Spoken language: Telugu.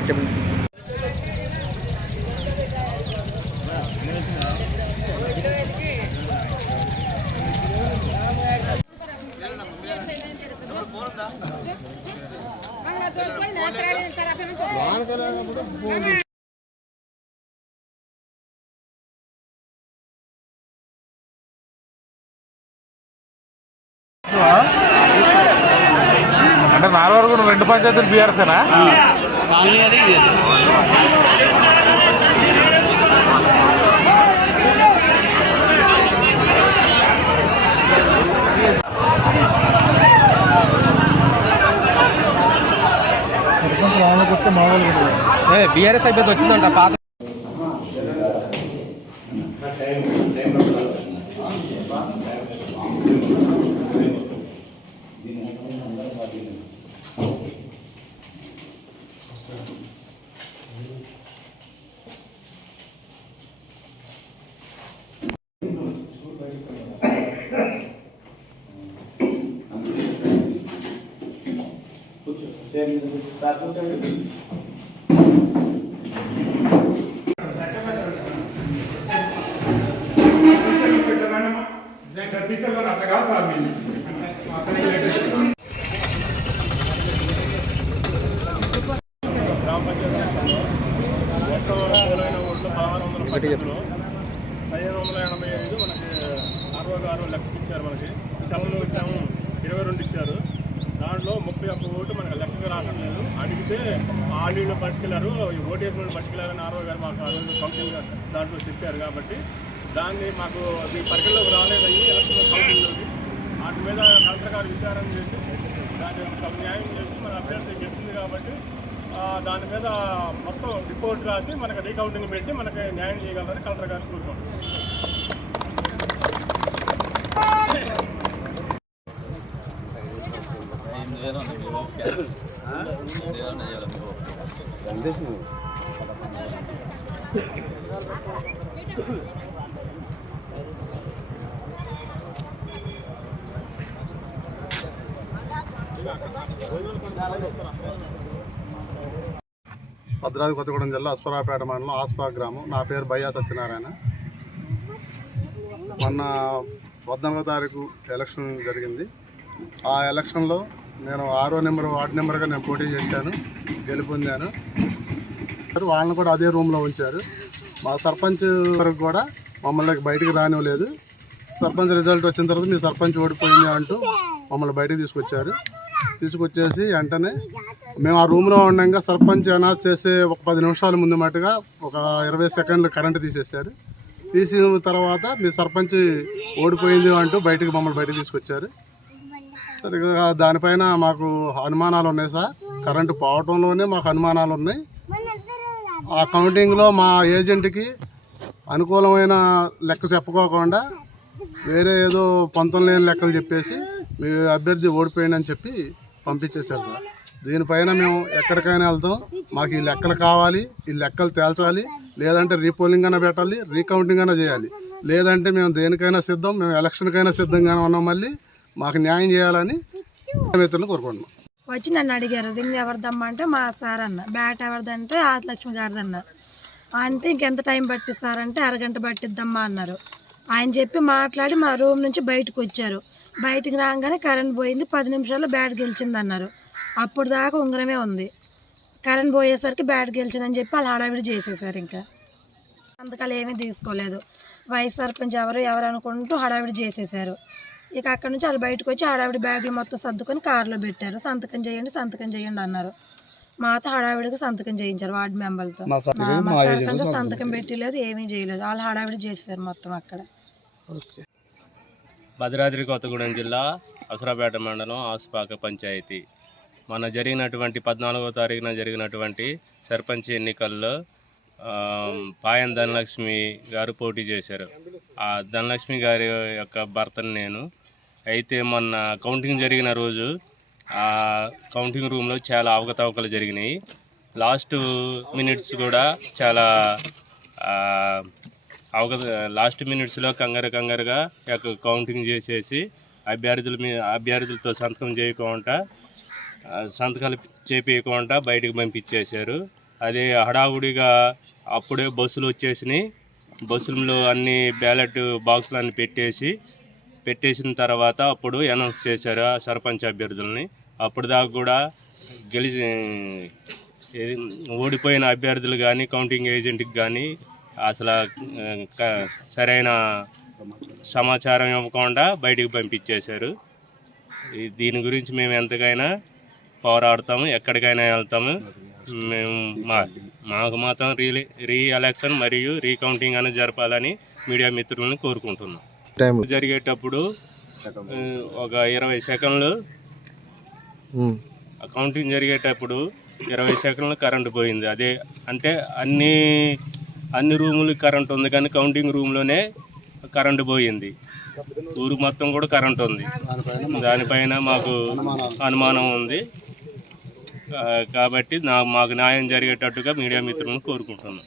సార్ చెప్పండి. అంటే 4 వరకు 2 పంచాయతీలు బీఆర్ఎస్ఏనా? బీఆర్ఎస్ అయిపోతే వచ్చిందంట పాత. మనకి 66 లెక్కకి ఇచ్చారు. మనకి సెలవులు ఇచ్చాము 22 ఇచ్చారు. దాంట్లో 31 ఓటు మనకు లెక్కగా రావట్లేదు. అడిగితే ఆడీళ్ళు పట్టుకెళ్ళారు, ఓటేసిన పట్టుకెళ్ళారని ఆర్ఓ గారు మాకు ఆ రోజు కౌంటింగ్ దాంట్లో చెప్పారు. కాబట్టి దాన్ని మాకు ఈ పరిగణలోకి రాలేదయ్యి ఎలక్షన్ కౌంటింగ్లోకి. వాటి మీద కలెక్టర్ గారు విచారణ చేసి దాన్ని న్యాయం చేసి మన అభ్యర్థి గెలిచింది. కాబట్టి దాని మీద మొత్తం రిపోర్ట్ రాసి మనకు రీకౌంటింగ్ పెట్టి మనకి న్యాయం చేయగలరని కలెక్టర్ గారు కోరుకుంటున్నాం. భద్రాద్రి కొత్తగూడెం జిల్లా అశ్వరాపేట మండలం ఆస్పా గ్రామం. నా పేరు బయ్యా సత్యనారాయణ. మొన్న 14వ తారీఖు ఎలక్షన్ జరిగింది. ఆ ఎలక్షన్లో నేను 6వ నెంబర్ వార్డు నెంబర్గా నేను పోటీ చేశాను, గెలుపొందాను. వాళ్ళని కూడా అదే రూమ్లో ఉంచారు. మా సర్పంచ్ వరకు కూడా మమ్మల్ని బయటికి రానివ్వలేదు. సర్పంచ్ రిజల్ట్ వచ్చిన తర్వాత మీ సర్పంచ్ ఓడిపోయింది అంటూ మమ్మల్ని బయటకు తీసుకొచ్చేసి వెంటనే మేము ఆ రూమ్లో ఉండగా సర్పంచ్ అనౌన్స్ చేసే ఒక 10 నిమిషాల ముందు మట్టుగా ఒక 20 సెకండ్లు కరెంటు తీసేశారు. తీసిన తర్వాత మీ సర్పంచ్ ఓడిపోయింది అంటూ మమ్మల్ని బయటకు తీసుకొచ్చారు. సరిగా దానిపైన మాకు అనుమానాలు ఉన్నాయి సార్. కరెంటు పోవటంలోనే మాకు అనుమానాలు ఉన్నాయి. ఆ కౌంటింగ్లో మా ఏజెంట్కి అనుకూలమైన లెక్క చెప్పుకోకుండా వేరే ఏదో పొంతం లేని లెక్కలు చెప్పేసి మీ అభ్యర్థి ఓడిపోయిందని చెప్పి పంపించేశారు సార్. దీనిపైన మేము ఎక్కడికైనా వెళ్తాం. మాకు ఈ లెక్కలు కావాలి, ఈ లెక్కలు తేల్చాలి, లేదంటే రీపోలింగ్ అయినా పెట్టాలి, రీకౌంటింగ్ అయినా చేయాలి, లేదంటే మేము దేనికైనా సిద్ధం, మేము ఎలక్షన్కైనా సిద్ధంగానే ఉన్నాం. మళ్ళీ మాకు న్యాయం చేయాలని మిత్రులను కోరుకుంటున్నాం. వచ్చి నన్ను అడిగారు, రింగ్ ఎవరిదమ్మా అంటే మా సార్ అన్న, బ్యాట్ ఎవరిదంటే ఆదిలక్ష్మి గారిదన్న. అంటే ఇంకెంత టైం పట్టిస్తారంటే అరగంట పట్టిద్దమ్మా అన్నారు. ఆయన చెప్పి మాట్లాడి మా రూమ్ నుంచి బయటకు వచ్చారు. బయటికి రాగానే కరెంట్ పోయింది, 10 నిమిషాల్లో బ్యాట్ గెలిచింది అన్నారు. అప్పుడు దాకా ఉంగరమే ఉంది. కరెంట్ పోయేసరికి బ్యాట్ గెలిచిందని చెప్పి వాళ్ళు హడావిడి చేసేసారు. ఇంకా సంతకాలు ఏమీ తీసుకోలేదు. వైస్ సర్పంచ్ ఎవరు అనుకుంటూ హడావిడి చేసేసారు. ఇక అక్కడ నుంచి వాళ్ళు బయటకు వచ్చి హడావిడి బ్యాగులు మొత్తం సర్దుకొని కారులో పెట్టారు. సంతకం చేయండి అన్నారు. మాతో హడావిడిగా సంతకం చేయించారు వార్డు మెంబర్లతో. మా సర్పంచ్ సంతకం పెట్టలేదు, ఏమీ చేయలేదు. వాళ్ళు హడావిడి చేశారు మొత్తం అక్కడ. భద్రాద్రి కొత్తగూడెం జిల్లా అసురాపేట మండలం ఆస్పాక పంచాయతీ మన జరిగినటువంటి 14వ తారీఖున జరిగినటువంటి సర్పంచ్ ఎన్నికల్లో పాయం ధనలక్ష్మి గారు పోటీ చేశారు. ఆ ధనలక్ష్మి గారి యొక్క భర్తను నేను. అయితే మొన్న కౌంటింగ్ జరిగిన రోజు ఆ కౌంటింగ్ రూమ్లో చాలా అవకతవకలు జరిగినాయి. లాస్ట్ మినిట్స్ కూడా చాలా లాస్ట్ మినిట్స్లో కంగారుగా కౌంటింగ్ చేసేసి అభ్యర్థులతో సంతకాలు చేపించకుండా బయటకు పంపించేశారు. అది హడావుడిగా అప్పుడే బస్సులు వచ్చేసినాయి. బస్సుల్లో అన్ని బ్యాలెట్ బాక్సులు అన్ని పెట్టేసిన తర్వాత అప్పుడు అనౌన్స్ చేశారు ఆ సర్పంచ్ అభ్యర్థులని. అప్పుడు దాకా కూడా ఓడిపోయిన అభ్యర్థులు కానీ కౌంటింగ్ ఏజెంట్కి కానీ అసలు సరైన సమాచారం ఇవ్వకుండా బయటికి పంపించేశారు. దీని గురించి మేము ఎంతకైనా పోరాడతాము, ఎక్కడికైనా వెళ్తాము. మేము మాకు మాత్రం రీ ఎలక్షన్ మరియు రీకౌంటింగ్ అనేది జరపాలని మీడియా మిత్రులను కోరుకుంటున్నాం. జరిగేటప్పుడు ఒక 20 సెకండ్లు కౌంటింగ్ జరిగేటప్పుడు 20 సెకండ్లు కరెంటు పోయింది. అదే అంటే అన్ని రూములు కరెంట్ ఉంది, కానీ కౌంటింగ్ రూమ్లోనే కరెంటు పోయింది. ఊరు మొత్తం కూడా కరెంట్ ఉంది. దానిపైన మాకు అనుమానం ఉంది. కాబట్టి మాకు న్యాయం జరిగేటట్టుగా మీడియా మిత్రులను కోరుకుంటున్నాం.